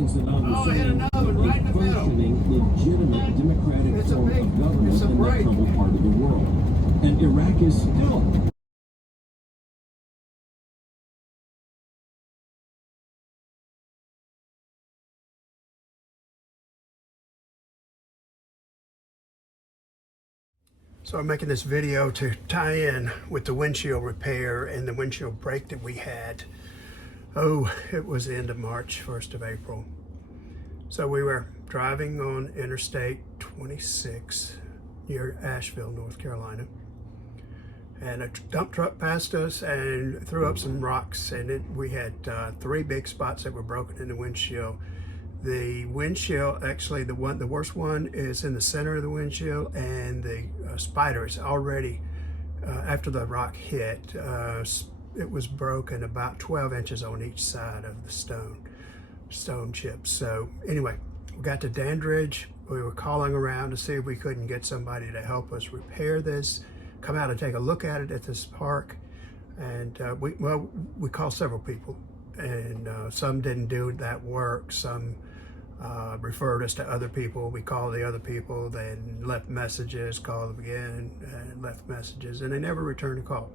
represents Saddam Hussein, a functioning, legitimate democratic form of government in that troubled part of the world. And Iraq is still So I'm making this video to tie in with the windshield repair and the windshield break that we had. Oh, it was the end of March, 1st of April. So we were driving on Interstate 26 near Asheville, North Carolina. And a dump truck passed us and threw up some rocks. And we had 3 big spots that were broken in the windshield. The windshield, actually the worst one is in the center of the windshield, and the spider is already, after the rock hit, it was broken about 12 inches on each side of the stone chips. So anyway, we got to Dandridge. We were calling around to see if we couldn't get somebody to help us repair this, come out and take a look at it at this park. And we called several people, and some didn't do that work. Some referred us to other people. We called the other people, then left messages, called them again, and left messages, and they never returned a call.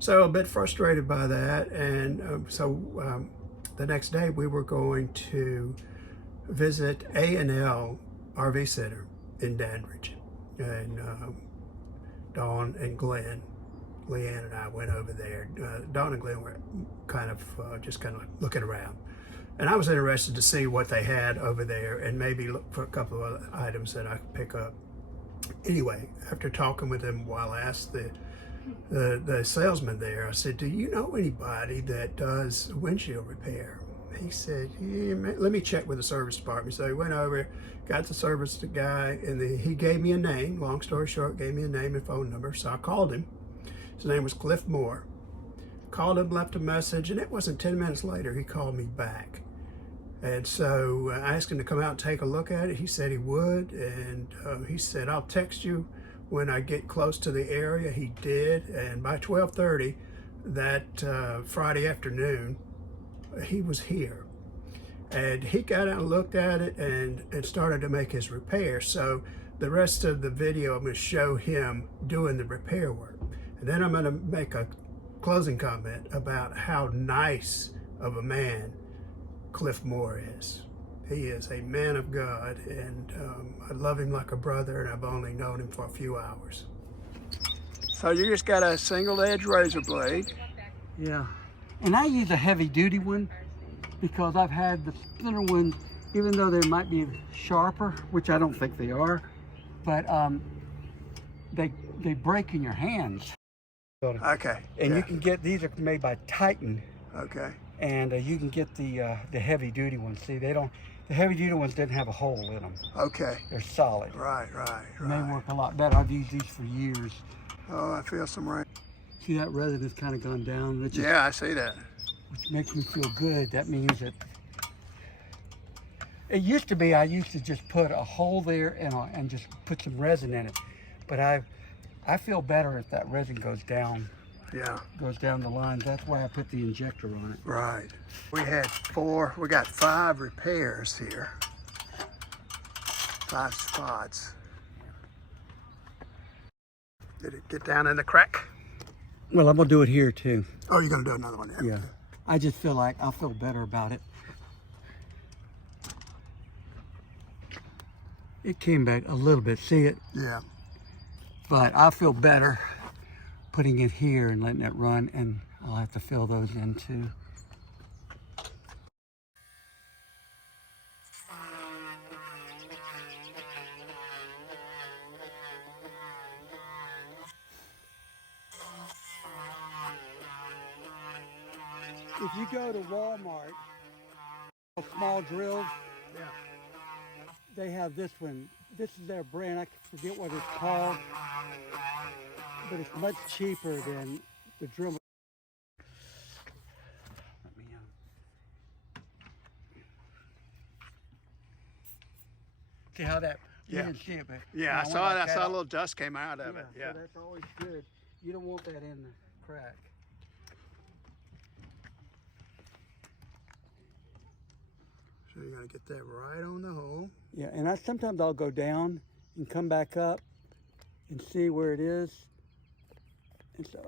So a bit frustrated by that, and so the next day we were going to visit A&L RV Center in Dandridge, and Dawn and Glenn, Leanne and I went over there. Dawn and Glenn were just kind of looking around. And I was interested to see what they had over there and maybe look for a couple of other items that I could pick up. Anyway, after talking with them a while, I asked the salesman there, I said, do you know anybody that does windshield repair? He said, yeah, let me check with the service department. So he went over, got the service guy, and he gave me a name. Long story short, gave me a name and phone number. So I called him. His name was Cliff Moore. Called him, left a message, and it wasn't 10 minutes later he called me back. And so I asked him to come out and take a look at it. He said he would, and he said, I'll text you when I get close to the area. He did, and by 12:30 that Friday afternoon, he was here. And he got out and looked at it and started to make his repair. So the rest of the video, I'm going to show him doing the repair work. And then I'm going to make a closing comment about how nice of a man Cliff Moore is. He is a man of God, and I love him like a brother, and I've only known him for a few hours. So you just got a single edge razor blade. Yeah, and I use a heavy duty one because I've had the thinner ones, even though they might be sharper, which I don't think they are, but they break in your hands. Okay. And yeah. you can get, these are made by Titan. Okay. And you can get the heavy duty ones. See, the heavy duty ones didn't have a hole in them. Okay. They're solid. Right. And they work a lot better. I've used these for years. Oh, I feel some rain. See, that resin has kind of gone down. Yeah, I see that. Which makes me feel good. That means that it used to be I used to just put a hole there and just put some resin in it. But I feel better if that resin goes down. Yeah. Goes down the lines. That's why I put the injector on it. Right. We got 5 repairs here. 5 spots. Did it get down in the crack? Well, I'm gonna do it here too. Oh, you're gonna do another one there? Yeah. I just feel like I'll feel better about it. It came back a little bit, see it? Yeah. But I feel better putting it here and letting it run, and I'll have to fill those in too. If you go to Walmart, small drills, Yeah. they have this one. This is their brand. I forget what it's called, but it's much cheaper than the drill. See how that? You didn't see it, but yeah, I saw it. I saw a little dust came out of it. Yeah. So that's always good. You don't want that in the crack. So you're gonna get that right on the hole. Yeah, and sometimes I'll go down and come back up and see where it is. And so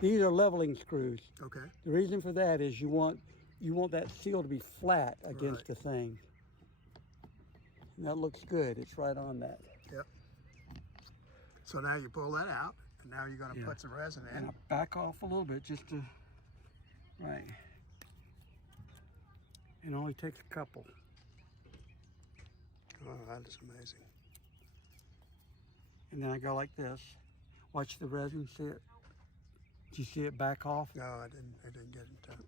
these are leveling screws. Okay. The reason for that is you want that seal to be flat against the thing. And that looks good. It's right on that. Yep. So now you pull that out, and now you're gonna put some resin in. And I back off a little bit just to, right. It only takes a couple. Oh, that is amazing. And then I go like this. Watch the resin, see it? Did you see it back off? No, I didn't get in time.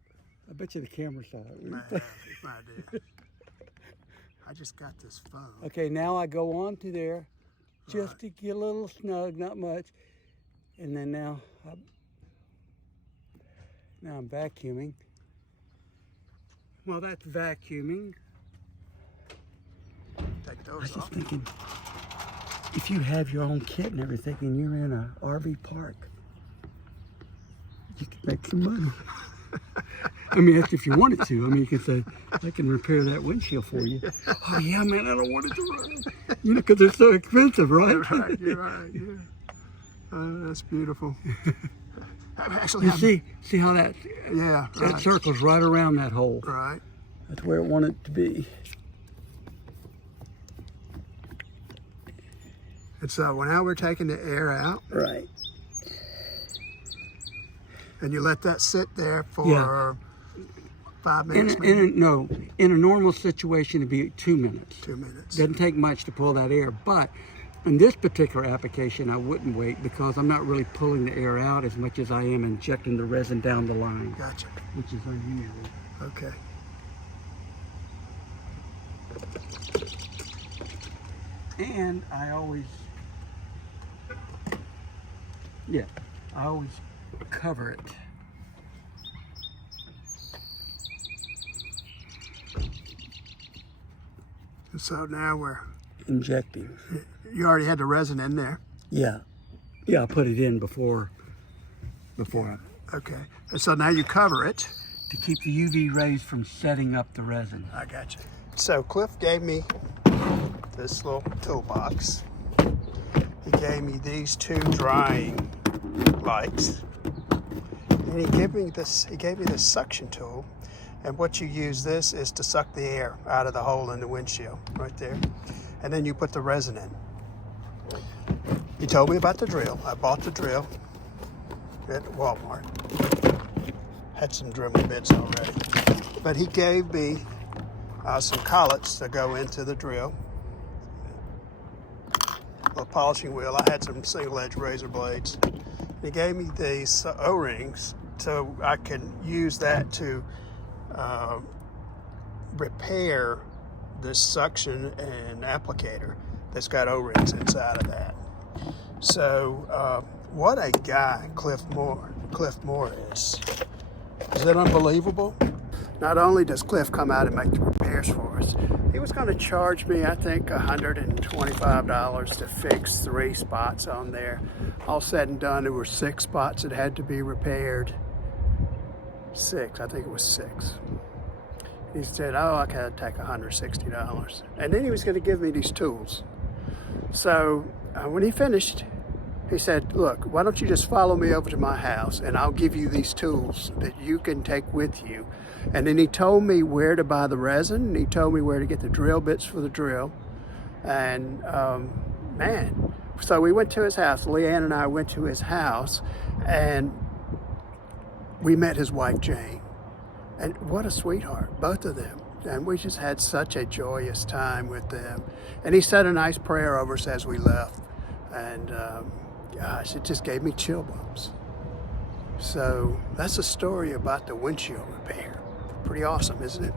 I bet you the camera saw it. I did. I just got this phone. Okay, now I go on to there just to get a little snug, not much. And then now I'm vacuuming. Well, that's vacuuming. Take I was those just off. thinking, if you have your own kit and everything and you're in an RV park, you can make some money. I mean, that's if you wanted to. I mean, you can say, I can repair that windshield for you. Oh, yeah, man, I don't want it to run. You know, because they're so expensive, right? You're right, yeah. That's beautiful. You see how that right. circle's right around that hole. Right. That's where it wanted it to be. And so now we're taking the air out. Right. And you let that sit there for 5 minutes? In a normal situation, it'd be 2 minutes. 2 minutes. Doesn't take much to pull that air, but in this particular application, I wouldn't wait because I'm not really pulling the air out as much as I am injecting the resin down the line. Gotcha. Which is unusual. Okay. And I always cover it. And so now we're Injecting. You already had the resin in there. Yeah. Yeah, I put it in before Okay. And so now you cover it. to keep the UV rays from setting up the resin. I got you. So Cliff gave me this little toolbox. He gave me these 2 drying lights. And he gave me this suction tool. And what you use this is to suck the air out of the hole in the windshield right there. And then you put the resin in. He told me about the drill. I bought the drill at Walmart. Had some dremel bits already. But he gave me some collets to go into the drill. A little polishing wheel. I had some single edge razor blades. He gave me these O-rings so I can use that to repair this suction and applicator that's got O-rings inside of that. So what a guy Cliff Moore is. Is it unbelievable? Not only does Cliff come out and make the repairs for us, he was going to charge me, I think, $125 to fix 3 spots on there. All said and done, there were 6 spots that had to be repaired. 6, I think it was 6. He said, oh, I could take $160. And then he was going to give me these tools. So when he finished, he said, look, why don't you just follow me over to my house and I'll give you these tools that you can take with you. And then he told me where to buy the resin, and he told me where to get the drill bits for the drill. And man, so we went to his house. Leanne and I went to his house, and we met his wife, Jane. And what a sweetheart, both of them. And we just had such a joyous time with them. And he said a nice prayer over us as we left. And gosh, it just gave me chill bumps. So that's a story about the windshield repair. Pretty awesome, isn't it?